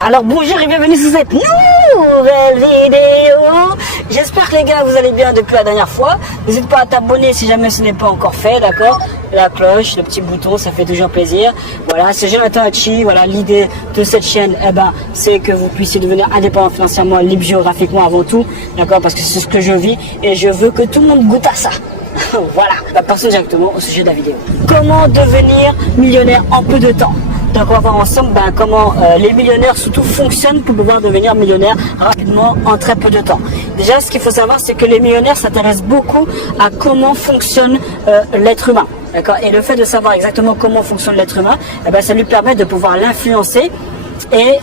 Alors bonjour et bienvenue sur cette nouvelle vidéo. J'espère que les gars vous allez bien depuis la dernière fois. N'hésite pas à t'abonner si jamais ce n'est pas encore fait, d'accord. La cloche, le petit bouton, ça fait toujours plaisir. Voilà, c'est Jonathan Hachi. Voilà, l'idée de cette chaîne, c'est que vous puissiez devenir indépendant financièrement, libre géographiquement avant tout, d'accord, parce que c'est ce que je vis et je veux que tout le monde goûte à ça. Voilà, passons directement au sujet de la vidéo. Comment devenir millionnaire en peu de temps? Donc on va voir ensemble comment les millionnaires surtout fonctionnent pour pouvoir devenir millionnaire rapidement en très peu de temps. Déjà, ce qu'il faut savoir, c'est que les millionnaires s'intéressent beaucoup à comment fonctionne l'être humain. D'accord. Et le fait de savoir exactement comment fonctionne l'être humain, ça lui permet de pouvoir l'influencer et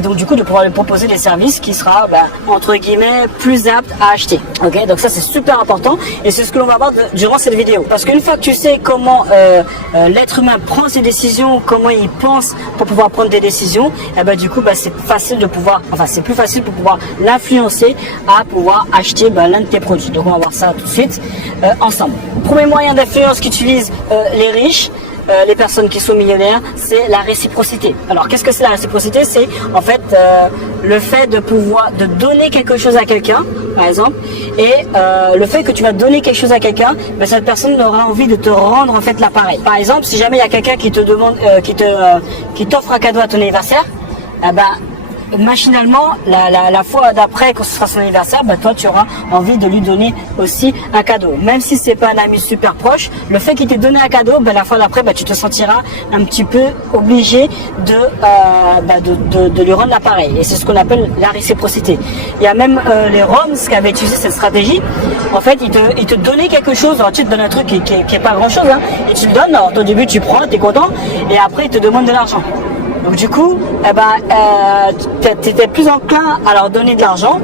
donc du coup de pouvoir lui proposer des services qui sera entre guillemets plus apte à acheter. Ok, donc ça c'est super important et c'est ce que l'on va voir durant cette vidéo. Parce qu'une fois que tu sais comment l'être humain prend ses décisions, comment il pense pour pouvoir prendre des décisions, du coup c'est facile de pouvoir, c'est plus facile pour pouvoir l'influencer à pouvoir acheter l'un de tes produits. Donc on va voir ça tout de suite ensemble. Premier moyen d'influence qu'utilisent les riches, les personnes qui sont millionnaires, c'est la réciprocité. Alors qu'est-ce que c'est la réciprocité? C'est en fait le fait de pouvoir donner quelque chose à quelqu'un, par exemple, et le fait que tu vas donner quelque chose à quelqu'un, cette personne aura envie de te rendre en fait l'appareil. Par exemple, si jamais il y a quelqu'un qui te demande, qui t'offre un cadeau à ton anniversaire, machinalement, la fois d'après, quand ce sera son anniversaire, toi tu auras envie de lui donner aussi un cadeau. Même si c'est pas un ami super proche, le fait qu'il t'ait donné un cadeau, la fois d'après, tu te sentiras un petit peu obligé de lui rendre l'appareil. Et c'est ce qu'on appelle la réciprocité. Il y a même les Roms qui avaient utilisé cette stratégie. En fait, ils te donnaient quelque chose, alors tu te donnes un truc qui est pas grand chose, et tu le donnes, alors au début tu prends, tu es content, et après ils te demandent de l'argent. Donc du coup, tu étais plus enclin à leur donner de l'argent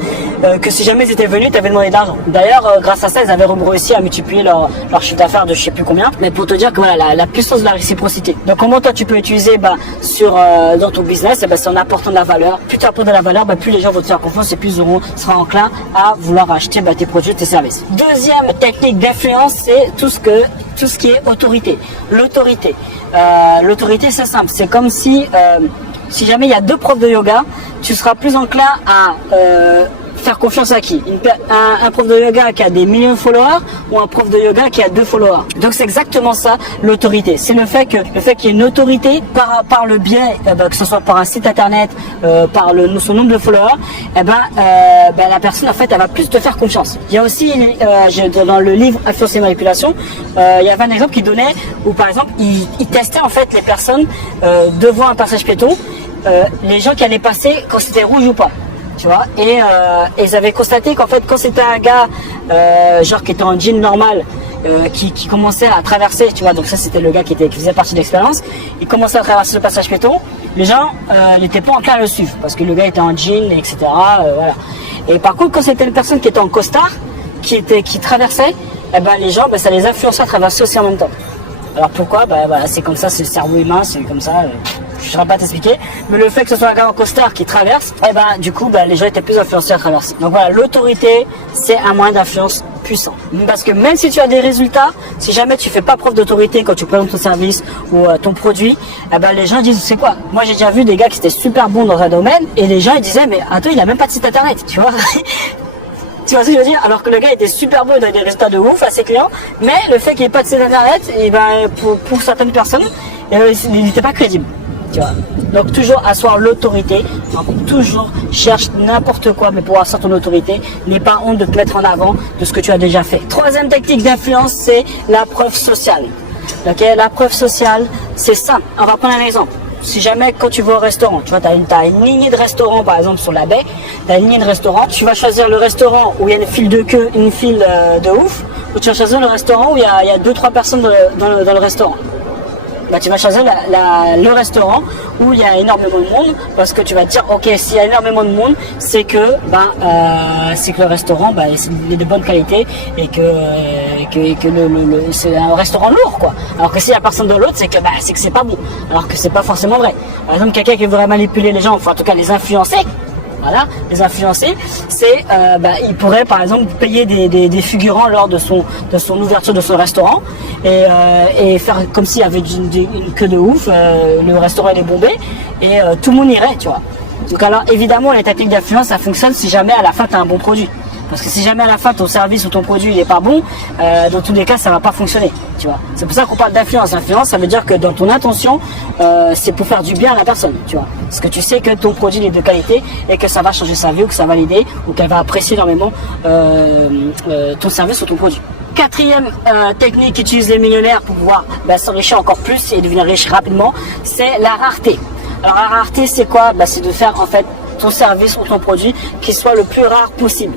que si jamais ils étaient venus, tu avais demandé de l'argent. D'ailleurs, grâce à ça, ils avaient réussi à multiplier leur chiffre d'affaires de je sais plus combien. Mais pour te dire que voilà, la puissance de la réciprocité. Donc comment toi tu peux utiliser dans ton business, c'est en apportant de la valeur. Plus tu apportes de la valeur, plus les gens vont te faire confiance et plus ils seront enclins à vouloir acheter tes produits, tes services. Deuxième technique d'influence, c'est tout ce qui est autorité. L'autorité. L'autorité, c'est simple. C'est comme si jamais il y a deux profs de yoga, tu seras plus enclin à faire confiance à qui? Un prof de yoga qui a des millions de followers ou un prof de yoga qui a 2 followers. Donc c'est exactement ça l'autorité. C'est le fait qu'il y ait une autorité par le biais, que ce soit par un site internet, par son nombre de followers, la personne en fait elle va plus te faire confiance. Il y a aussi dans le livre Influence et Manipulation, il y avait un exemple qui donnait où par exemple il testait en fait les personnes devant un passage piéton, les gens qui allaient passer quand c'était rouge ou pas. Tu vois, et ils avaient constaté qu'en fait quand c'était un gars qui était en jean normal, qui commençait à traverser, tu vois, donc ça c'était le gars qui faisait partie de l'expérience, il commençait à traverser le passage piéton, les gens n'étaient pas enclins à le suivre parce que le gars était en jean, etc. Voilà. Et par contre quand c'était une personne qui était en costard, qui traversait, les gens, ça les influençait à traverser aussi en même temps. Alors pourquoi? C'est comme ça, c'est le cerveau humain, c'est comme ça. Je ne saurais pas t'expliquer, mais le fait que ce soit un gars en costard qui traverse, du coup, les gens étaient plus influencés à traverser. Donc voilà, l'autorité, c'est un moyen d'influence puissant. Parce que même si tu as des résultats, si jamais tu fais pas preuve d'autorité quand tu présentes ton service ou ton produit, les gens disent, c'est quoi? Moi, j'ai déjà vu des gars qui étaient super bons dans un domaine et les gens ils disaient, mais attends, il a même pas de site internet, tu vois? Tu vois ce que je veux dire? Alors que le gars était super beau, il a des résultats de ouf à ses clients, mais le fait qu'il n'y ait pas de site internet, pour certaines personnes, il n'était pas crédible. Tu vois. Donc toujours asseoir l'autorité, toujours cherche n'importe quoi, mais pour asseoir ton autorité, n'aie pas honte de te mettre en avant de ce que tu as déjà fait. Troisième technique d'influence, c'est la preuve sociale. Ok, la preuve sociale, c'est simple. On va prendre un exemple. Si jamais quand tu vas au restaurant, tu vois, tu as une lignée de restaurants par exemple sur la baie, tu as une lignée de restaurants, tu vas choisir le restaurant où il y a une file de ouf, ou tu vas choisir le restaurant où il y a 2-3 personnes dans le restaurant. Tu vas choisir le restaurant où il y a énormément de monde parce que tu vas te dire ok, s'il y a énormément de monde, c'est que le restaurant il est de bonne qualité et que c'est un restaurant lourd quoi. Alors que s'il y a personne dans l'autre, c'est que c'est pas bon. Alors que c'est pas forcément vrai. Par exemple, quelqu'un qui voudrait manipuler les gens, enfin en tout cas les influencer, Voilà, les influencer, c'est il pourrait par exemple payer des figurants lors de son ouverture de son restaurant et faire comme s'il y avait une queue de ouf, le restaurant est bombé et tout le monde irait, tu vois. Donc alors évidemment les techniques d'influence ça fonctionne si jamais à la fin tu as un bon produit. Parce que si jamais à la fin ton service ou ton produit il est pas bon, dans tous les cas ça va pas fonctionner, tu vois. C'est pour ça qu'on parle d'influence. L'influence ça veut dire que dans ton intention, c'est pour faire du bien à la personne, tu vois. Parce que tu sais que ton produit est de qualité et que ça va changer sa vie ou que ça va l'aider ou qu'elle va apprécier énormément ton service ou ton produit. Quatrième technique qu'utilisent les millionnaires pour pouvoir s'enrichir encore plus et devenir riche rapidement, c'est la rareté. Alors la rareté c'est quoi? C'est de faire en fait ton service ou ton produit qui soit le plus rare possible.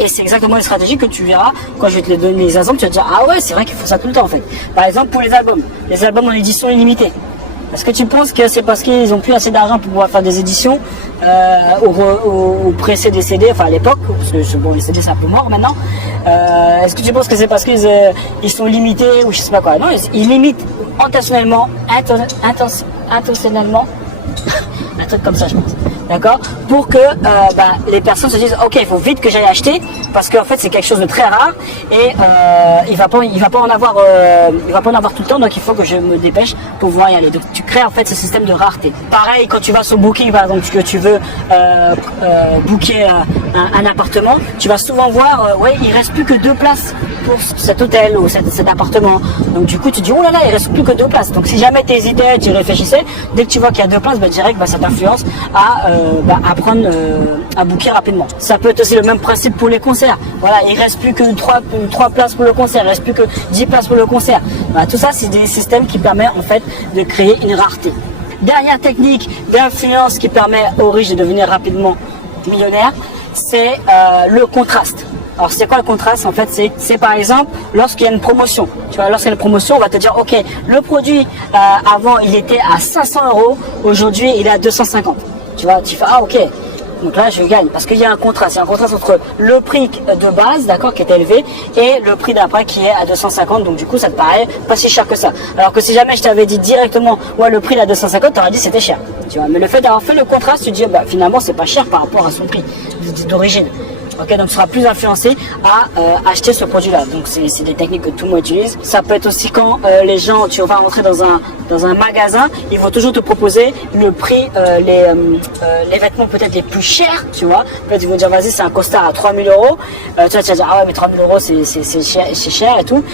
Et c'est exactement une stratégie que tu verras quand je vais te donner les exemples. Tu vas te dire ah ouais c'est vrai qu'il faut ça tout le temps en fait. Par exemple pour les albums en édition illimitée. Est-ce que tu penses que c'est parce qu'ils ont plus assez d'argent pour pouvoir faire des éditions ou presser des CD, enfin à l'époque, parce que bon, les CD c'est un peu mort maintenant. Est-ce que tu penses que c'est parce qu'ils sont limités ou je sais pas quoi? Non, ils limitent intentionnellement, intentionnellement, un truc comme ça je pense. D'accord, pour que les personnes se disent ok il faut vite que j'aille acheter parce qu'en fait c'est quelque chose de très rare et il va pas en avoir tout le temps, donc il faut que je me dépêche pour pouvoir y aller. Donc tu crées en fait ce système de rareté. Pareil quand tu vas sur Booking par exemple, que tu veux booker un appartement, tu vas souvent voir il reste plus que 2 places pour cet hôtel ou cet appartement. Donc du coup tu dis oh là là il reste plus que 2 places. Donc si jamais tu hésitais, tu réfléchissais, dès que tu vois qu'il y a 2 places, direct ça t'influence à prendre à booker rapidement. Ça peut être aussi le même principe pour les concerts. Voilà, il reste plus que 3 places pour le concert, il reste plus que 10 places pour le concert. Voilà, tout ça c'est des systèmes qui permettent en fait de créer une rareté. Dernière technique d'influence qui permet aux riches de devenir rapidement millionnaires, c'est le contraste. Alors c'est quoi le contraste? En fait c'est par exemple lorsqu'il y a une promotion. Tu vois, lorsqu'il y a une promotion, on va te dire ok, le produit avant il était à 500 €, aujourd'hui il est à 250. Tu vois, tu fais ah ok. Donc là je gagne parce qu'il y a un contraste. Il y a un contraste entre le prix de base, d'accord, qui est élevé, et le prix d'après qui est à 250. Donc du coup ça te paraît pas si cher que ça. Alors que si jamais je t'avais dit directement ouais le prix est à 250, tu aurais dit c'était cher. Tu vois, mais le fait d'avoir fait le contraste, tu te dis finalement c'est pas cher par rapport à son prix d'origine. Ok, donc tu seras plus influencé à acheter ce produit-là. Donc c'est des techniques que tout le monde utilise. Ça peut être aussi quand les gens, tu vas rentrer dans un magasin, ils vont toujours te proposer le prix, les vêtements peut-être les plus chers, tu vois. Peut-être ils vont dire vas-y c'est un costard à 3000 €. Tu vas te dire ah ouais mais 3000 € c'est cher et tout.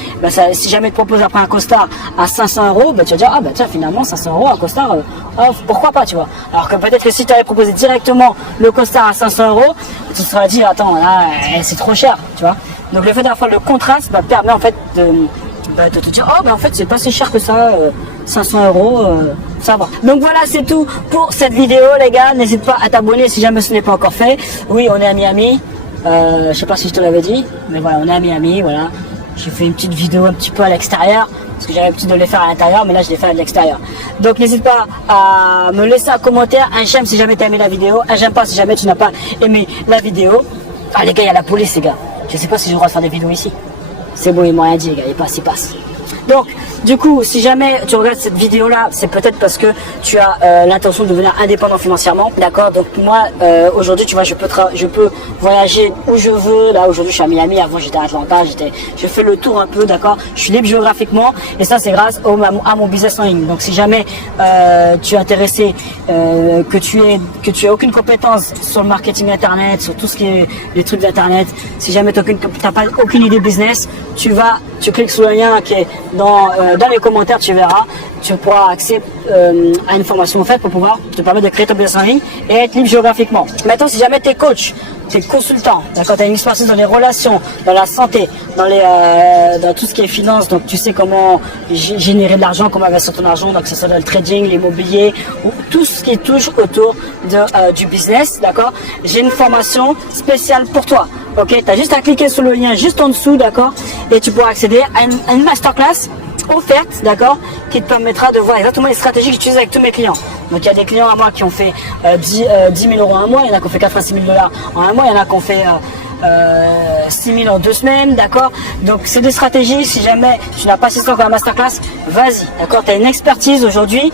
Si jamais ils te proposent après un costard à 500 €, tu vas dire ah tiens finalement 500 € un costard, pourquoi pas, tu vois. Alors que peut-être que si tu avais proposé directement le costard à 500 €, tu te serais dit attends là c'est trop cher, tu vois. Donc le fait d'avoir le contraste permet en fait de te dire oh en fait c'est pas si cher que ça, 500 €, ça va. Donc voilà c'est tout pour cette vidéo les gars. N'hésite pas à t'abonner si jamais ce n'est pas encore fait. Oui on est à Miami, je sais pas si je te l'avais dit mais voilà on est à Miami, voilà. J'ai fait une petite vidéo un petit peu à l'extérieur parce que j'avais l'habitude de les faire à l'intérieur, mais là je les fais à l'extérieur. Donc n'hésite pas à me laisser un commentaire, un j'aime si jamais tu as aimé la vidéo, un j'aime pas si jamais tu n'as pas aimé la vidéo. Ah les gars, il y a la police les gars. Je sais pas si j'ai le droit de faire des vidéos ici. C'est bon, ils m'ont rien dit les gars, il passe. Donc, du coup, si jamais tu regardes cette vidéo-là, c'est peut-être parce que tu as l'intention de devenir indépendant financièrement, d'accord. Donc moi, aujourd'hui, tu vois, je peux voyager où je veux. Là, aujourd'hui, je suis à Miami. Avant, j'étais à Atlanta. Je fais le tour un peu, d'accord. Je suis libre géographiquement, et ça, c'est grâce à mon business en ligne. Donc, si jamais tu es intéressé, que tu aies aucune compétence sur le marketing internet, sur tout ce qui est les trucs d'internet, si jamais tu n'as pas aucune idée business, tu cliques sur le lien qui est dans les commentaires, tu verras, tu pourras accéder à une formation en fait pour pouvoir te permettre de créer ton business en ligne et être libre géographiquement. Maintenant, si jamais tu es coach, tu es consultant, d'accord, tu as une expertise dans les relations, dans la santé, dans tout ce qui est finance, donc tu sais comment générer de l'argent, comment investir ton argent, donc que ce soit dans le trading, l'immobilier, ou tout ce qui touche autour du business, d'accord, j'ai une formation spéciale pour toi. Ok, tu as juste à cliquer sur le lien juste en dessous, d'accord, et tu pourras accéder à une masterclass offerte, d'accord, qui te permettra de voir exactement les stratégies que j'utilise avec tous mes clients. Donc il y a des clients à moi qui ont fait 10 000 € en un mois, il y en a qui ont fait 86 000 $ en un mois, il y en a qui ont fait 6 000 en 2 semaines, d'accord. Donc c'est des stratégies, si jamais tu n'as pas assisté encore à la masterclass, vas-y, d'accord, tu as une expertise aujourd'hui.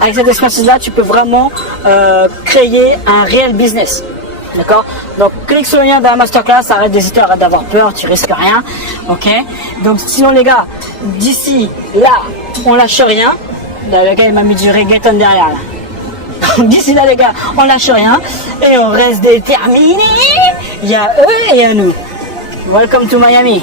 Avec cette expertise là tu peux vraiment créer un réel business. D'accord? Donc, clique sur le lien de la masterclass, arrête d'hésiter, arrête d'avoir peur, tu risques rien. Ok? Donc, sinon, les gars, d'ici là, on lâche rien. Là, le gars, il m'a mis du reggaeton derrière, là. D'ici là, les gars, on lâche rien et on reste déterminés. Il y a eux et il y a nous. Welcome to Miami.